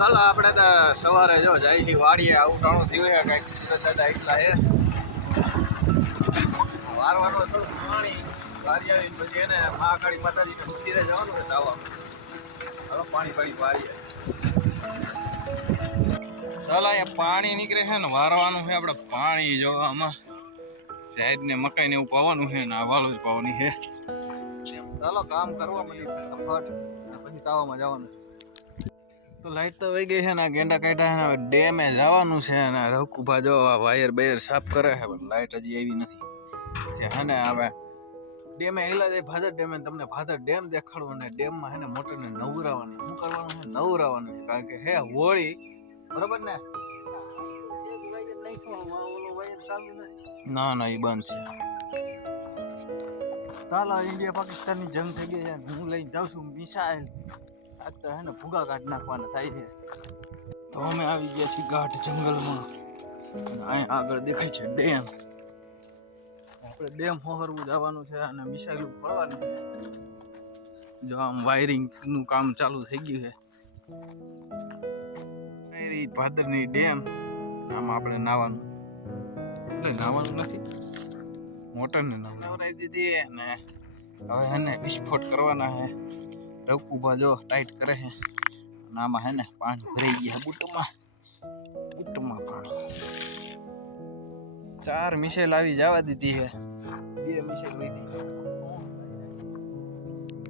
ચાલો આપણે તો સવારે જો જાય છે વાડીએ આવું થયું છે કાંઈક સુરત દાદા એટલા હે વારવાનું થોડું પાણી વારી આવીને પછી એને મહાકાળી માતાજીને મંદિરે જવાનું છે દાવાનું ચાલો પાણી વારીએ ચાલો અહીંયા પાણી નીકળે છે ને વારવાનું છે આપણે પાણી જો આમાં સાઈડ ને મકાઈ ને એવું પાવાનું છે ને આ વાલું જ પાવાની છે ચાલો કામ કરવા માંડી ફટાફટ પછી તાવામાં જવાનું તો લાઈટ તો વહી ગઈ છે ને ગેંડા કાઢ્યા છે ડેમે જવાનું છે ને રકુભા જો વાયર બાયર સાફ કરે છે પણ લાઈટ હજી આવી નથી હે ને હવે ડેમે હેલા જાય ભાદર ડેમે તમને ભાદર ડેમ દેખાડવું ને ડેમમાં હે ને મોટરને નવરાવાનું શું કરવાનું છે નવરાવાનું છે કારણ કે હે હોળી બરોબર ને ના એ બંધ છે ચાલો ઇન્ડિયા પાકિસ્તાનની જંગ થઈ ગઈ છે હું લઈને જાઉં છું મિસાઇલ આજ તો હે ને ભૂગા કાઢ નાખવાના થાય છે તો અમે આવી ગયા છીએ ગાઢ જંગલમાં અહીંયા આગળ દેખાય છે ડેમ આપણે ડેમ હોહરવું જવાનું છે અને મિસાઇલ પડવાનું છે જો આમ વાયરિંગ નું કામ ચાલુ થઈ ગયું છે ભાદરની ડેમ આમાં આપણે નાવાનું એટલે નાવાનું નથી મોટરને નવરાઈ દીધી અને હવે હે વિસ્ફોટ કરવાના છે રકુભા જો ટાઈટ કરે છે અને આમાં હે ને પાણી ભરાઈ ગયા બૂટમાં પાણી 4 મિસાઇલ આવી જવા દીધી છે 2 મિસાઇલ વધી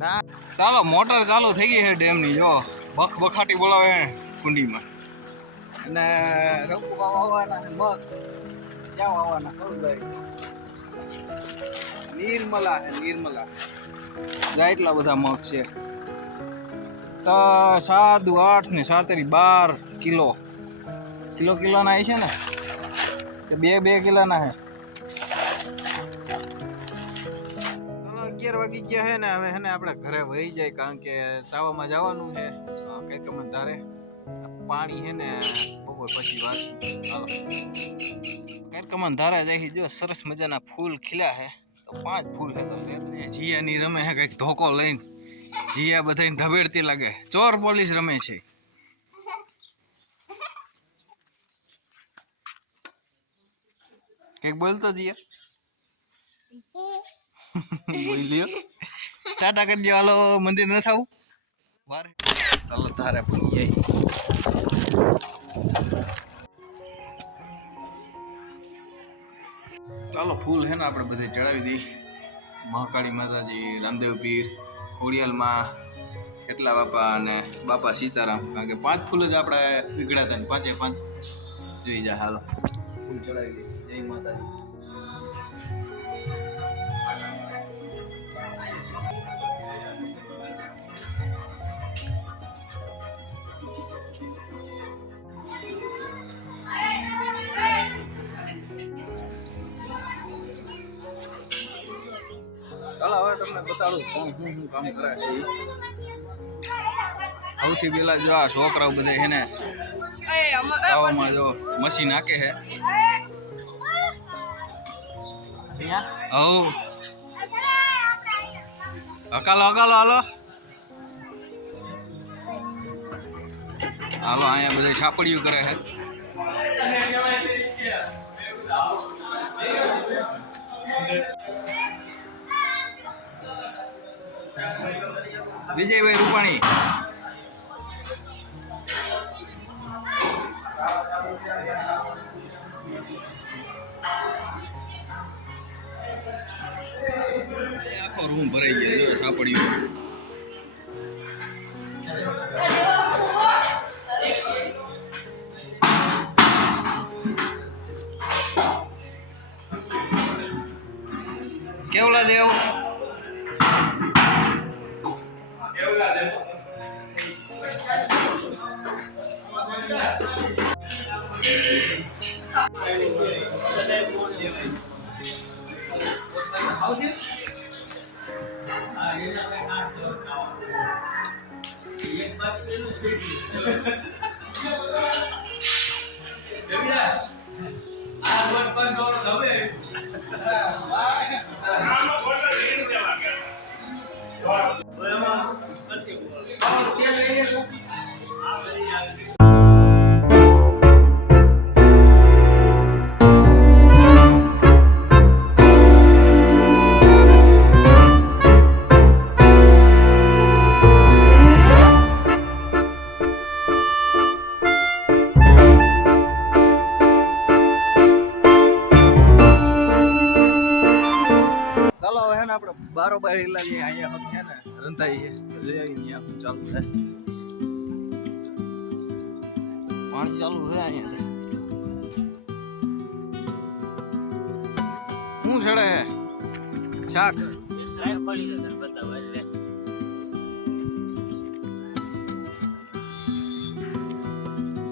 ના ચાલો મોટર ચાલુ થઈ ગઈ છે ડેમની જો બખાટી બોલાવે કુંડીમાં અને રકુભા વાવવાના મગ ક્યાં વાવવાના કહું જાય નિર્મલા જાય એટલા બધા મગ છે તો 7 દુ 8 ને 7 તેરી 12 કિલોના છે ને કે 2 કિલોના છે ચાલો 11 વાગી ગયા છે ને હવે હે ને આપણે ઘરે વહી જાય કારણ કે તાવામાં જવાનું છે કઈક મને ધારે પાણી છે ને બપોર પછી વાંચું ચાલો કઈક મને ધારે જાય જો સરસ મજાના ફૂલ ખીલ્યા છે તો 5 ફૂલ છે તો જીયાની રમે છે કઈક ધોકો લઈને જીયા બધાને ધબેડતી લાગે ચોર પોલીસ રમે છે કઈક બોલતો જીયા બોલ્યો ટાટા કરી દો હાલો મંદિર ન થાવું વારે ચાલો તારે પડી ચાલો ફૂલ હે ને આપણે બધે ચડાવી દઈએ મહાકાળી માતાજી રામદેવ પીર ખોડિયાલમાં કેટલા બાપા અને બાપા સીતારામ કારણ કે 5 ફૂલ જ આપણે બીગડ્યા હતા ને 5 જોઈ જાય હાલો ફૂલ ચડાવી દઈએ જય માતાજી ચાલો હવે તમને બતાડું શું કામ કરે છે સૌથી પેલા જો આ છોકરાઓ બધા છે ને ખાવામાં જો મશીન નાખે છે હકાલો હાલો અહીંયા બધા સાપડિયું કરે છે વિજયભાઈ રૂપાણી આખો રૂમ ભરાઈ ગયો જો સાપડિયું કેવલા દેવ Hãy subscribe cho kênh Ghiền Mì Gõ để không bỏ lỡ những video hấp dẫn. હિલા જે અહીંયા હમ છે ને રંધાઈ છે લઈ આવી ત્યાં હું ચાલુ થાય પાણી ચાલુ છે અહીંયા શું છડે શાક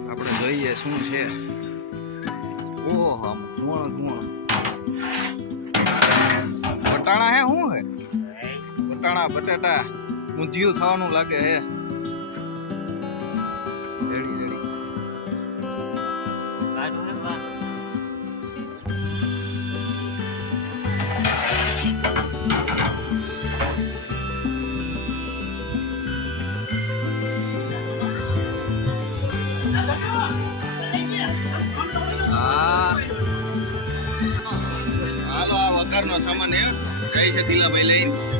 આપણે જોઈએ શું છે ઓહો ધુવાણો ધુવાણો બટાણા હે શું હે બટાણા બટેટા ઊંધિયું થવાનું લાગે હે રેડી રેડી હાલો આ વઘારનો સામાન હે જાય છે દિલાભાઈ લઈને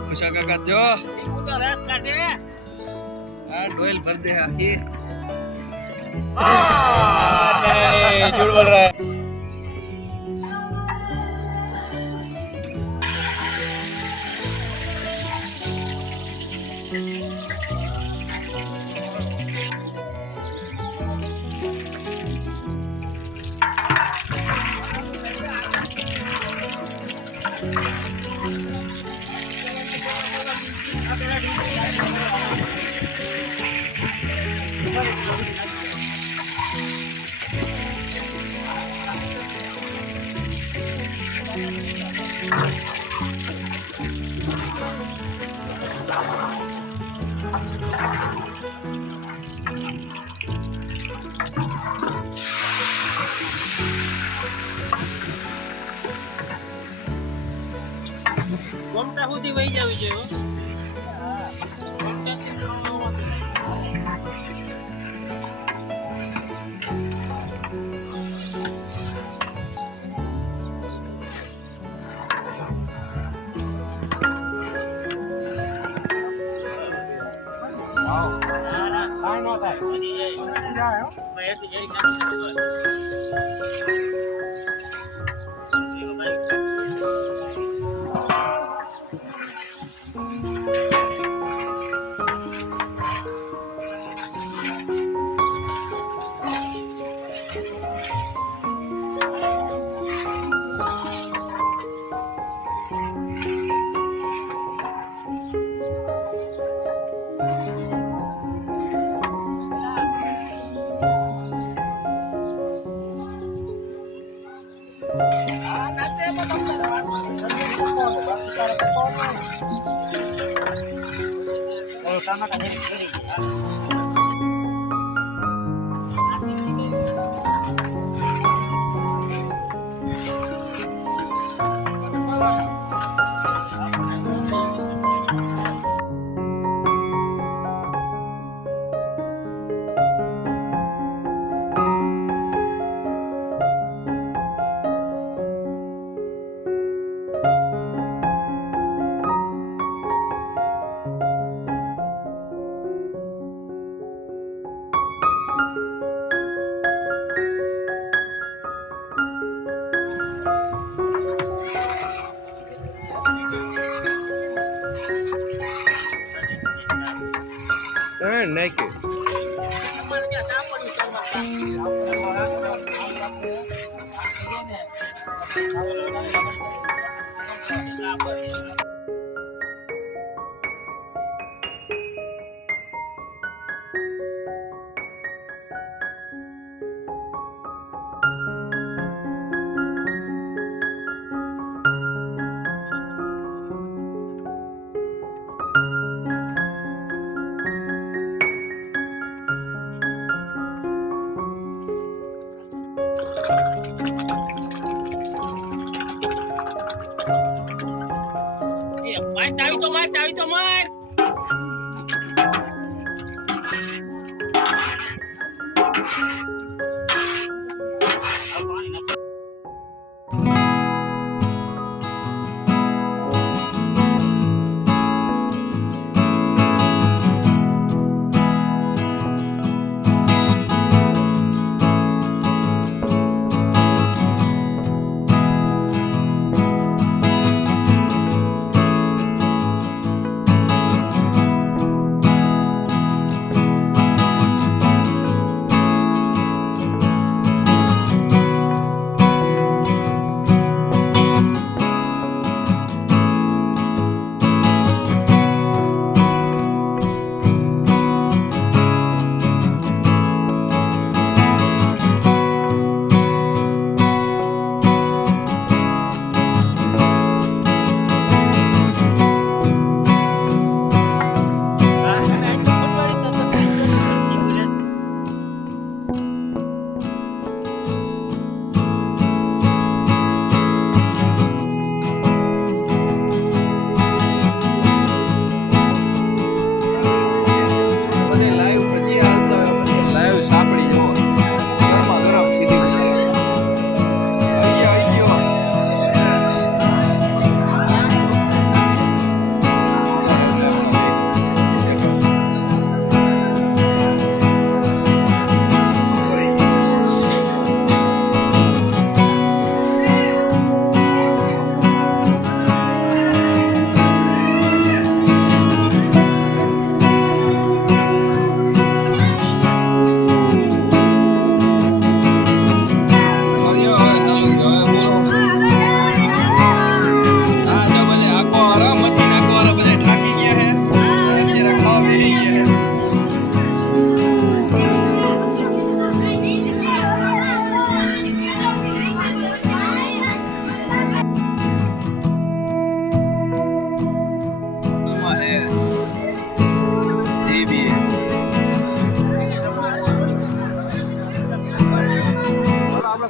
ખુશા કાકા જો તો રસ કાઢે આ ડોલ ભર દે આખી नहीं झूठ बोल रहा है ગમતા સુધી વહી જાવી જોઈએ. નાખ્યું ચાવી તો માર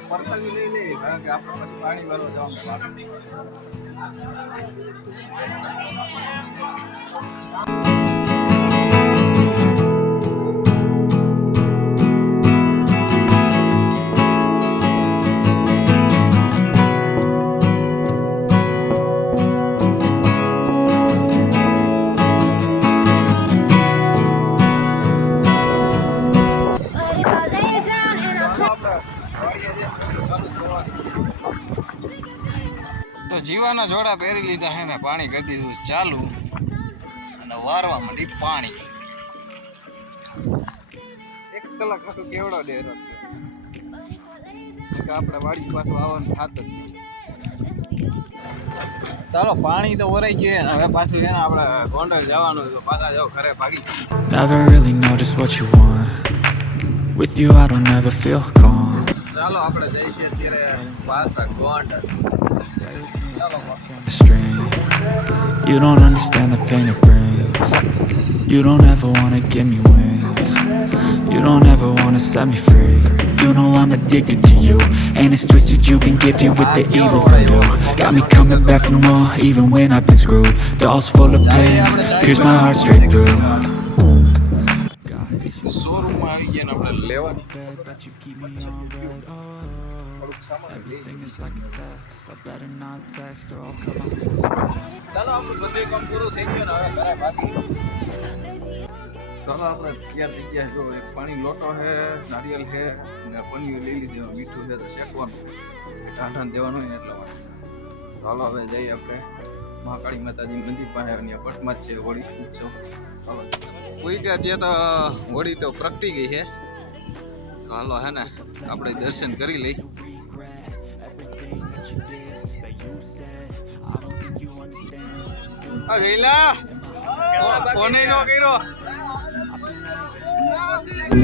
પરસાવી લઈ લે કારણ કે આપણે પછી પાણી વાળવા જવાનું પાછું તો જીવાના જોડા પહેરી લીધા હે ને પાણી કરી દીધું ચાલુ અને વારવા માંડી પાણી 1 કલાક આખો કેવડો ડેરો છે આપણે વાડી પાછું આવવાનું થાત જ નહીં. ચાલો પાણી તો વરાઈ ગયું ને હવે પાછું છે ને આપણે ગોંડલ જવાનું તો પાછા જાવ ઘરે ભાગી. Never really know just what you want. With you I don't ever feel calm. ચાલો આપણે જઈશું અત્યારે પાછા ગોંડલ. ચાલો Strain. You don't understand the pain it brings. You don't ever wanna give me wings. You don't ever wanna set me free. You know I'm addicted to you, and it's twisted. You've been gifted with the evil voodoo. Got me coming back for more, even when I've been screwed. Dolls full of pins, pierce my heart straight through. શોરૂમમાં આવી ગયા ને આપણે લેવાની Bet you keep me on red. થોડુંક સામાન લઈ. Everything is like a test. I better not text or I'll cut off this. ચાલો આપણું બધું કામ પૂરું થઈ ગયું ને હવે ઘરે ભાગી. ચાલો આપણે તૈયાર થઈ ગયા જો એક પાણી લોટો છે, નારિયેલ છે અને પનીર લઈ લીધી, મીઠું છે તો શેકવાનું ટાઢાને દેવાનું હોય ને એટલા માટે. ચાલો હવે જઈએ આપણે મહાકાળી માતાજી મંદિર પાસે અહીંયા પટમાં જ છે હોળી ઉત્સવ. ચાલો પૂરી ત્યાં જે તો હોળી તો પ્રગટી ગઈ છે. ચાલો હે ને આપણે દર્શન કરી લઈ. આ ગઈલા ફોને નો કર્યો.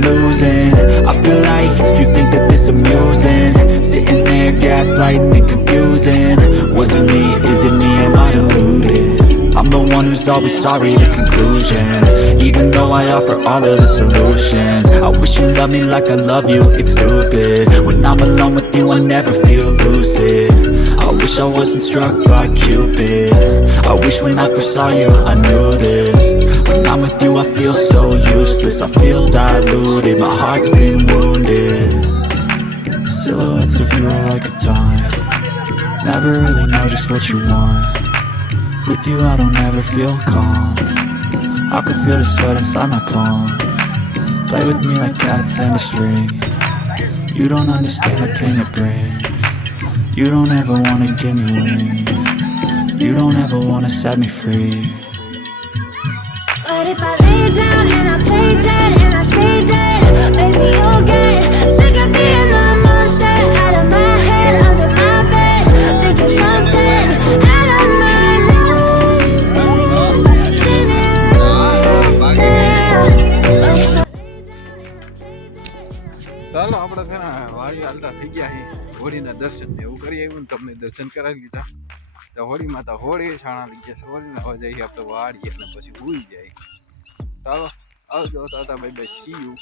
Losing, I feel like you think that this amusing. Sitting there gaslighting and confusing. Was it me? Is it me? Am I deluded? I'm the one who's always sorry, the conclusion. Even though I offer all of the solutions. I wish you loved me like I love you, it's stupid. When I'm alone with you I never feel lucid. I wish I wasn't struck by Cupid. I wish when I first saw you I knew this. When I'm with you I feel so useless. I feel diluted, my heart's been wounded. Silhouettes of you are like a dime. Never really know just what you want. With you I don't ever feel calm. I can feel the sweat inside my palm. Play with me like cats and a string. You don't understand the pain it brings. You don't ever wanna give me wings. You don't ever wanna set me free. But if I lay down and I play dead and I stay dead, maybe you'll get sick of being the monster out of my head, under my bed, thinking something out of my nose, spinning around there. But if I ચાલો આપણે છે ને વાડી હાલતા થઈ ગયા છીએ. હોળીના દર્શન એવું કરી આવ્યું ને તમને દર્શન કરાવી લીધા. તો હોળીમાં તો હોળી છાણા લઈ ગયા. હોળીના હવે જઈએ આપણે વાડીએ અને પછી ભૂલી જાય. ચાલો આવજો તાતા બાય બાય સી યુ.